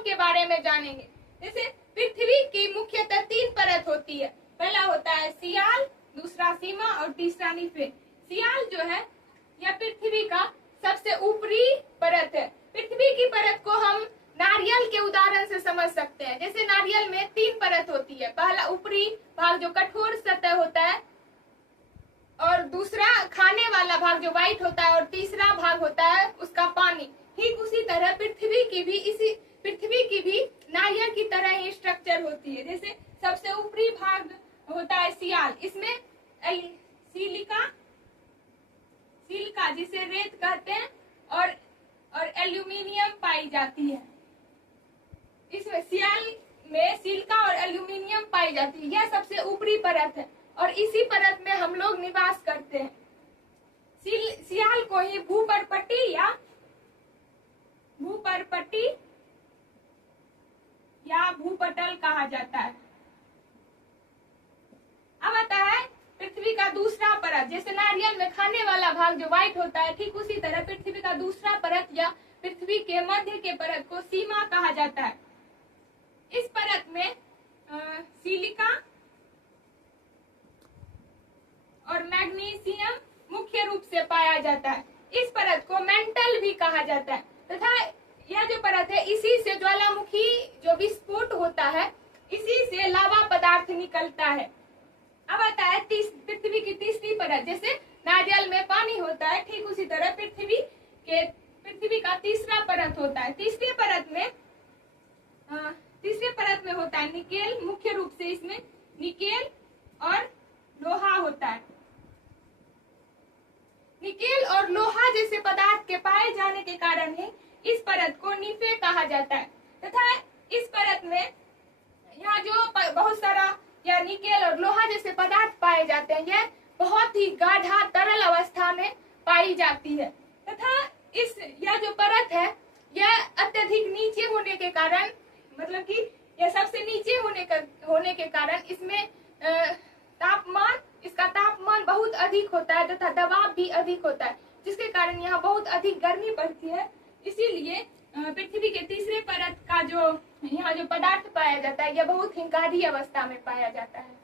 परतों के बारे में जानेंगे। जैसे पृथ्वी की मुख्यतः 3 परत होती है। पहला होता है सियाल, दूसरा सीमा और तीसरा निफे। सियाल जो है यह पृथ्वी का सबसे ऊपरी परत है। पृथ्वी की परत को हम नारियल के उदाहरण से समझ सकते हैं। जैसे नारियल में 3 परत होती है, पहला ऊपरी भाग जो कठोर सतह होता है, और दूसरा खाने वाला भाग जो व्हाइट होता है, और तीसरा भाग होता है उसका पानी। ठीक उसी तरह पृथ्वी की भी नारियल की तरह ही स्ट्रक्चर होती है। जैसे सबसे ऊपरी भाग होता है सियाल, इसमें सिलिका जिसे रेत कहते हैं और एल्यूमिनियम पाई जाती है। इसमें सियाल में सिलिका और एल्यूमिनियम पाई जाती है। यह सबसे ऊपरी परत है और इसी परत में हम लोग निवास करते हैं। सियाल को ही भूपर्पट्टी या भूपटल कहा जाता है। अब आता है पृथ्वी का दूसरा परत। जैसे नारियल में खाने वाला भाग जो व्हाइट होता है, ठीक उसी तरह पृथ्वी का दूसरा परत या पृथ्वी के मध्य के परत को सीमा कहा जाता है। इस परत में सिलिका और मैग्नीशियम मुख्य रूप से पाया जाता है। इस परत को मेंटल भी कहा जाता है तथा यह जो परत है, इसी से ज्वालामुखी जो विस्फोट होता है, इसी से लावा पदार्थ निकलता है। अब आता है पृथ्वी की तीसरी परत। जैसे नारियल में पानी होता है, ठीक उसी तरह पृथ्वी का तीसरा परत होता है। तीसरे परत में होता है निकेल। मुख्य रूप से इसमें निकेल और लोहा होता है। निकेल और लोहा जैसे पदार्थ के पाए जाने के कारण ही इस परत को निफे कहा जाता है। तथा इस परत में यहाँ जो बहुत सारा या निकेल और लोहा जैसे पदार्थ पाए जाते हैं, यह बहुत ही गाढ़ा तरल अवस्था में पाई जाती है। तथा यह जो परत है, यह अत्यधिक नीचे होने के कारण, मतलब कि यह सबसे नीचे होने के कारण इसमें इसका तापमान बहुत अधिक होता है तथा दबाव भी अधिक होता है, जिसके कारण यहाँ बहुत अधिक गर्मी पड़ती है। इसीलिए पृथ्वी के तीसरे परत का जो यहाँ जो पदार्थ पाया जाता है, यह बहुत ही गाढ़ी अवस्था में पाया जाता है।